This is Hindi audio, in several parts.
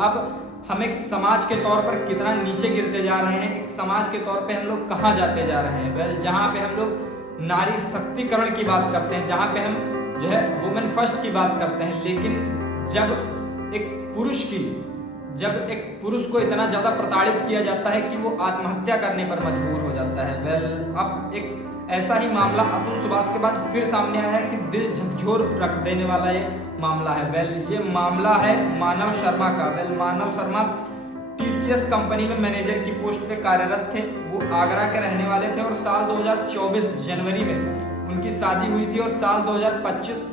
अब हम एक समाज के तौर पर कितना नीचे गिरते जा रहे हैं, एक समाज के तौर पे हम लोग कहाँ जाते जा रहे हैं। जहाँ पे हम लोग नारी सशक्तिकरण की बात करते हैं, जहाँ पे हम जो है वुमेन फर्स्ट की बात करते हैं, लेकिन जब एक पुरुष को इतना ज्यादा प्रताड़ित किया जाता है कि वो आत्महत्या करने पर मजबूर हो जाता है। अब एक ऐसा ही मामला अतुल सुभाष के बाद फिर सामने आया है कि दिल झकझोर रख देने वाला ये मामला है। ये मामला है मानव शर्मा का। मानव शर्मा टीसीएस कंपनी में मैनेजर की पोस्ट पे कार्यरत थे। वो आगरा के रहने वाले थे और साल 2024 जनवरी में उनकी शादी हुई थी और साल 2025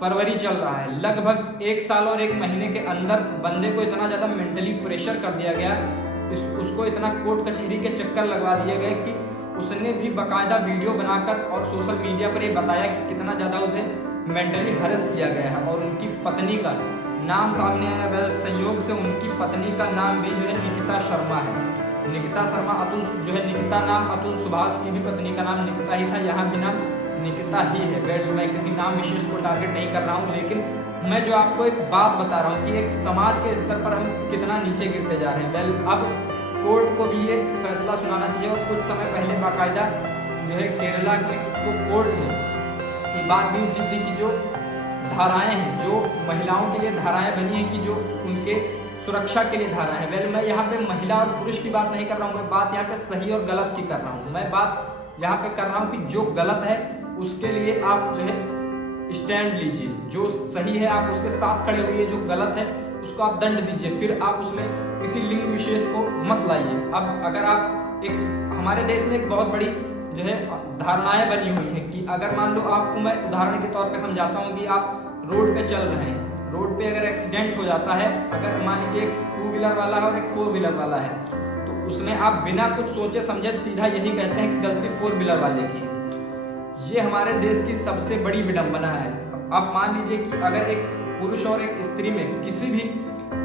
फरवरी चल रहा है। लगभग 1 साल और 1 महीने के अंदर बंदे को इतना ज्यादा मेंटली प्रेशर कर दिया गया, उसको इतना कोर्ट कचहरी के चक्कर लगवा दिए गए कि उसने भी बाकायदा वीडियो बनाकर और सोशल मीडिया पर ये बताया कि कितना ज्यादा उसे मेंटली हरेस किया गया है। और उनकी पत्नी का नाम सामने आया। संयोग से उनकी पत्नी का नाम भी जो है निकिता शर्मा है। निकिता शर्मा निकिता नाम अतुल सुभाष की भी पत्नी का नाम निकिता ही था, यहाँ भी नाम निकिता ही है। मैं किसी नाम विशेष को टारगेट नहीं कर रहा हूँ, लेकिन मैं जो आपको एक बात बता रहा हूँ कि एक समाज के स्तर पर हम कितना नीचे गिरते जा रहे हैं। अब कोर्ट को भी ये फैसला सुनाना चाहिए। और कुछ समय पहले बाकायदा जो है केरला में कोर्ट में ये बात भी उठी थी कि जो धाराएं हैं, जो महिलाओं के लिए धाराएं बनी है कि जो उनके सुरक्षा के लिए धारा है। मैं यहाँ पे महिला और पुरुष की बात नहीं कर रहा हूँ, मैं बात यहाँ पे सही और गलत की कर रहा हूँ। मैं बात यहाँ पे कर रहा हूँ कि जो गलत है उसके लिए आप जो है स्टैंड लीजिए, जो सही है आप उसके साथ खड़े होइए, जो गलत है उसको आप दंड दीजिए, फिर आप उसमें किसी लिंग विशेष को मत लाइए। अब अगर आप हमारे देश में एक बहुत बड़ी जो है धारणाएं बनी हुई है कि अगर मान लो आपको मैं उदाहरण के तौर पे समझाता हूँ कि आप रोड पे चल रहे हैं, रोड पे अगर एक्सीडेंट हो जाता है, अगर मान लीजिए एक 2 व्हीलर वाला है और एक 4 व्हीलर वाला है, तो उसमें आप बिना कुछ सोचे समझे सीधा यही कहते हैं कि गलती 4 व्हीलर वाले की है। ये हमारे देश की सबसे बड़ी विडंबना है। अब मान लीजिए कि अगर एक पुरुष और एक स्त्री में किसी भी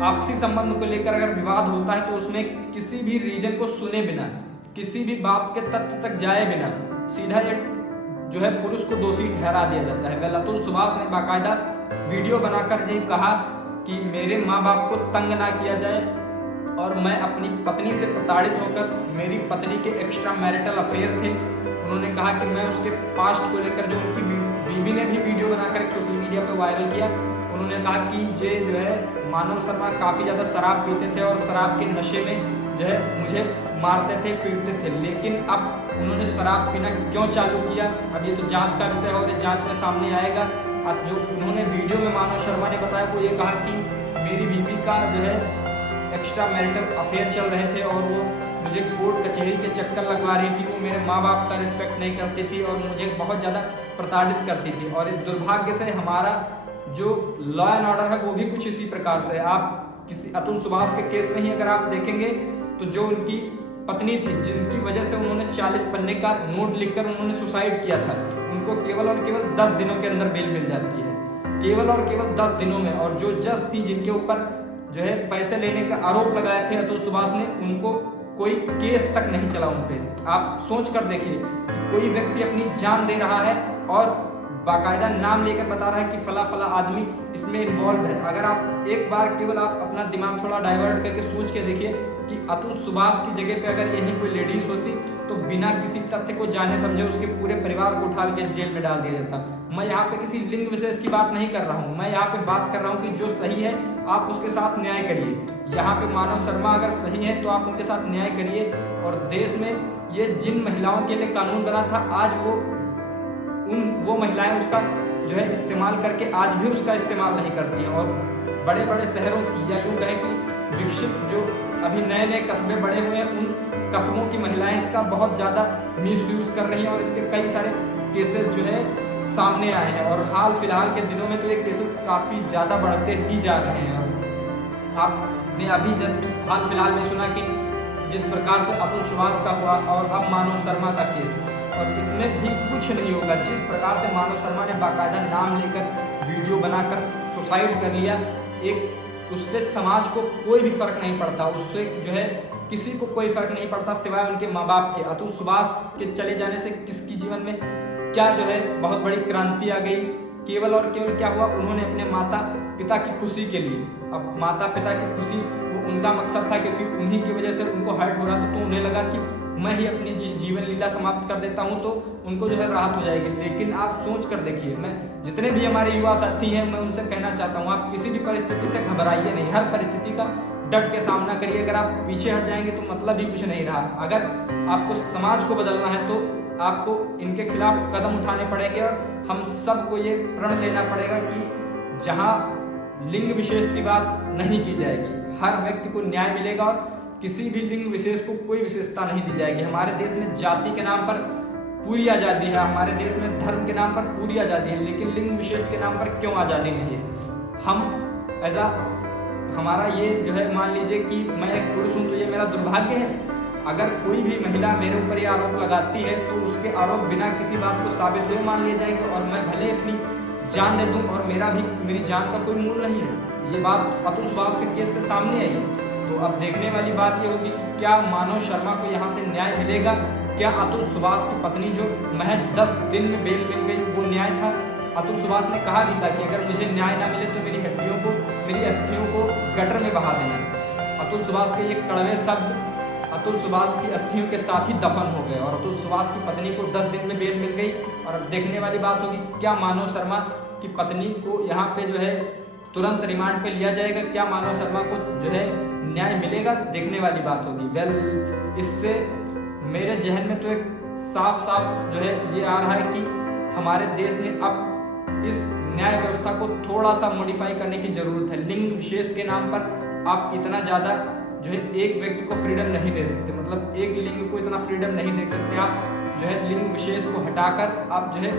आपसी संबंध को लेकर अगर विवाद होता है तो उसमें किसी भी रीजन को सुने बिना, किसी भी बात के तथ्य तक जाए बिना सीधा जो है पुरुष को दोषी ठहरा दिया जाता है। अतुल सुभाष ने बाकायदा वीडियो बनाकर ये कहा कि मेरे माँ बाप को तंग ना किया जाए और मैं अपनी पत्नी से प्रताड़ित होकर, मेरी पत्नी के एक्स्ट्रा मैरिटल अफेयर थे, उन्होंने कहा कि मैं उसके पास्ट को लेकर, जो उनकी बीवी ने भी वीडियो बनाकर सोशल मीडिया पर वायरल किया, उन्होंने कहा कि ये जो है मानव शर्मा काफ़ी ज़्यादा शराब पीते थे और शराब के नशे में जो है मुझे मारते थे, पीटते थे। लेकिन अब उन्होंने शराब पीना क्यों चालू किया, अब ये तो जांच का विषय है और जांच में सामने आएगा। अब जो उन्होंने वीडियो में मानव शर्मा ने बताया वो ये कहा कि मेरी बीवी का जो है एक्स्ट्रा मैरिटल अफेयर चल रहे थे और वो मुझे कोर्ट कचहरी के चक्कर लगवा रही थी, वो मेरे माँ बाप का रिस्पेक्ट नहीं करती थी और मुझे बहुत ज़्यादा प्रताड़ित करती थी। और इस दुर्भाग्य से हमारा जो लॉ एंड ऑर्डर है वो भी कुछ इसी प्रकार से है। आप किसी अतुल सुभाष के केस में ही अगर आप देखेंगे तो जो उनकी पत्नी थी, जिनकी वजह से उन्होंने 40 पन्ने का नोट लिखकर उन्होंने सुसाइड किया था, उनको केवल और केवल 10 दिनों के अंदर बेल मिल जाती है, केवल और केवल 10 दिनों में। और जो जज थी जिनके ऊपर जो है पैसे लेने का आरोप लगाए थे अतुल सुभाष ने, उनको कोई केस तक नहीं चला उन पे। आप सोच कर देखिए, कोई व्यक्ति अपनी जान दे रहा है और बाकायदा नाम लेकर बता रहा है कि फला फला आदमी इसमें इन्वॉल्व है। अगर आप एक बार केवल आप अपना दिमाग थोड़ा डाइवर्ट करके सोच के देखिए कि अतुल सुभाष की जगह पे अगर यही कोई लेडीज होती तो बिना किसी तथ्य को जाने समझे उसके पूरे परिवार को उठा के जेल में डाल दिया जाता। मैं यहाँ पे किसी लिंग विशेष की बात नहीं कर रहा हूँ, मैं यहाँ पे बात कर रहा हूँ कि जो सही है आप उसके साथ न्याय करिए। यहाँ पे मानव शर्मा अगर सही है तो आप उनके साथ न्याय करिए। और देश में ये जिन महिलाओं के लिए कानून बना था, आज वो महिलाएं उसका जो है इस्तेमाल करके आज भी उसका इस्तेमाल नहीं करती हैं। और बड़े बड़े शहरों की, या यूँ कहें कि विकसित जो अभी नए नए कस्बे बड़े हुए हैं, उन कस्बों की महिलाएं इसका बहुत ज़्यादा मिसयूज कर रही हैं और इसके कई सारे केसेस जो है सामने आए हैं। और हाल फिलहाल के दिनों में तो ये केसेस काफ़ी ज़्यादा बढ़ते ही जा रहे हैं। आपने अभी जस्ट हाल फिलहाल में सुना कि जिस प्रकार से अतुल सुभाष का हुआ और अब मानव शर्मा का केस, और इसमें भी कुछ नहीं होगा। जिस प्रकार से मानव शर्मा ने बाकायदा नाम लेकर वीडियो बनाकर सुसाइड कर लिया, उससे समाज को कोई भी फर्क नहीं पड़ता, उससे जो है किसी को कोई फर्क नहीं पड़ता सिवाय उनके माँ बाप के। अतुल सुभाष के चले जाने से किसकी जीवन में क्या जो है बहुत बड़ी क्रांति आ गई। केवल और केवल क्या हुआ, उन्होंने अपने माता पिता की खुशी के लिए। अब माता पिता की खुशी वो उनका मकसद था, क्योंकि उन्हीं की वजह से उनको हर्ट हो रहा था, तो उन्हें लगा कि मैं ही अपनी जीवन लीला समाप्त कर देता हूं तो उनको जो है राहत हो जाएगी। लेकिन आप सोच कर देखिए, मैं जितने भी हमारे युवा साथी हैं मैं उनसे कहना चाहता हूं, आप किसी भी परिस्थिति से घबराइए नहीं, हर परिस्थिति का डट के सामना करिए। अगर आप पीछे हट जाएंगे तो मतलब ही कुछ नहीं रहा। अगर आपको समाज को बदलना है तो आपको इनके खिलाफ कदम उठाने पड़ेंगे, और हम सबको ये प्रण लेना पड़ेगा कि जहां लिंग विशेष की बात नहीं की जाएगी, हर व्यक्ति को न्याय मिलेगा और किसी भी लिंग विशेष को कोई विशेषता नहीं दी जाएगी। हमारे देश में जाति के नाम पर पूरी आज़ादी है, हमारे देश में धर्म के नाम पर पूरी आज़ादी है, लेकिन लिंग विशेष के नाम पर क्यों आज़ादी नहीं है? हम एज हमारा ये जो है, मान लीजिए कि मैं एक पुरुष हूँ तो ये मेरा दुर्भाग्य है। अगर कोई भी महिला मेरे ऊपर ये आरोप लगाती है तो उसके आरोप बिना किसी बात को साबित हुए मान लिए जाएंगे, और मैं भले अपनी जान दे दूं और मेरी जान का कोई मूल्य नहीं है। ये बात अतुल सुभाष के केस से सामने आई। तो अब देखने वाली बात ये होगी कि क्या मानव शर्मा को यहाँ से न्याय मिलेगा? क्या अतुल सुभाष की पत्नी जो महज 10 दिन में बेल मिल गई वो न्याय था? अतुल सुभाष ने कहा भी था कि अगर मुझे न्याय ना मिले तो मेरी हड्डियों को, मेरी अस्थियों को गटर में बहा देना। अतुल सुभाष के ये कड़वे शब्द अतुल सुभाष की अस्थियों के साथ ही दफन हो गए, और अतुल सुभाष की पत्नी को 10 दिन में बेल मिल गई। और अब देखने वाली बात होगी क्या मानव शर्मा की पत्नी को यहाँ पे जो है तुरंत रिमांड पे लिया जाएगा? क्या मानव शर्मा को जो है न्याय मिलेगा? देखने वाली बात होगी। इससे मेरे जहन में तो एक साफ साफ जो है ये आ रहा है कि हमारे देश में अब इस न्याय व्यवस्था को थोड़ा सा मॉडिफाई करने की जरूरत है। लिंग विशेष के नाम पर आप इतना ज्यादा जो है एक व्यक्ति को फ्रीडम नहीं दे सकते, मतलब एक लिंग को इतना फ्रीडम नहीं दे सकते। आप जो है लिंग विशेष को हटाकर आप जो है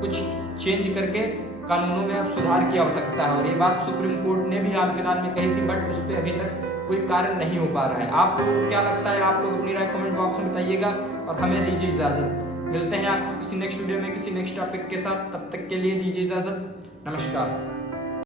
कुछ चेंज करके कानूनों में अब सुधार की आवश्यकता है। और ये बात सुप्रीम कोर्ट ने भी हाल फिलहाल में कही थी, बट उस पर अभी तक कोई कार्य नहीं हो पा रहा है। आप लोगों को क्या लगता है? आप लोग अपनी राय कमेंट बॉक्स में बताइएगा, और हमें दीजिए इजाजत। मिलते हैं आपको किसी नेक्स्ट वीडियो में किसी नेक्स्ट टॉपिक के साथ। तब तक के लिए दीजिए इजाजत। नमस्कार।